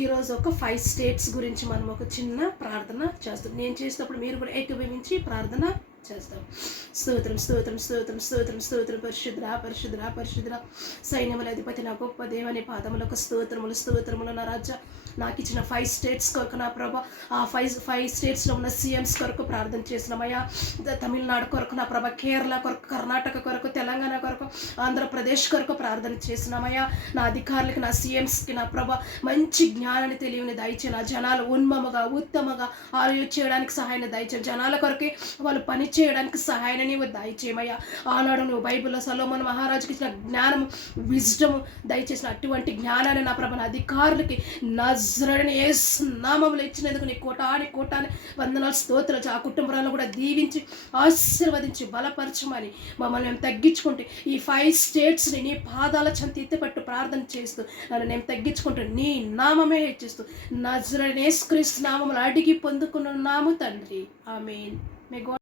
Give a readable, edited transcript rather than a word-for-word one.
ఈరోజు ఒక 5 స్టేట్స్ గురించి మనం ఒక చిన్న ప్రార్థన చేస్తాం. నేను చేసినప్పుడు మీరు కూడా ఏకీభవించి ప్రార్థన చేస్తాం. స్తోత్రం స్తోత్రం స్తోత్రం స్తోత్రం స్తోత్రం పరిశుద్ర పరిశుద్ర పరిశుద్ర సైన్యముల అధిపతి నా గొప్ప దేవని పాదములకు స్తోత్రములు స్తోత్రములు. నా రాజా, నాకు ఇచ్చిన 5 స్టేట్స్ కొరకు నా ప్రభా, ఆ 5 స్టేట్స్లో ఉన్న సీఎంస్ కొరకు ప్రార్థన చేసినామయ్యా. తమిళనాడు కొరకు నా ప్రభా, కేరళ కొరకు, కర్ణాటక కొరకు, తెలంగాణ కొరకు, ఆంధ్రప్రదేశ్ కొరకు ప్రార్థన చేసినామయ్యా. నా అధికారులకి, నా సీఎంస్కి నా ప్రభా మంచి జ్ఞానాన్ని తెలియని దయచే, నా జనాలు ఉన్మముగా ఉత్తమగా ఆలోచించడానికి సహాయాన్ని దయచే, జనాల కొరకే వాళ్ళు పని చేయడానికి సహాయాన్ని నీవు దయచేయమయ్యా. ఆనాడు నువ్వు బైబిల్లో సొలొమోను మహారాజుకి ఇచ్చిన జ్ఞానము, విజ్డము దయచేసిన అటువంటి జ్ఞానాన్ని నా ప్రభా అధికారులకి నజరేయుడైన యేసు నామములో ఇచ్చినందుకు నీ కోటాని కోటాని వందనాలు స్తోత్రాలు. ఆ కుటుంబాలను కూడా దీవించి ఆశీర్వదించి బలపరచమని మమ్మల్ని మేము తగ్గించుకుంటే ఈ 5 స్టేట్స్ని నీ పాదాల చెంత ఎత్తిపట్టు ప్రార్థన చేస్తూ నన్ను నేను తగ్గించుకుంటూ నీ నామమే హెచ్చిస్తూ నజరేయుడైన యేసుక్రీస్తు నామములో అడిగి పొందుకున్నాము తండ్రి. ఆమేన్. May God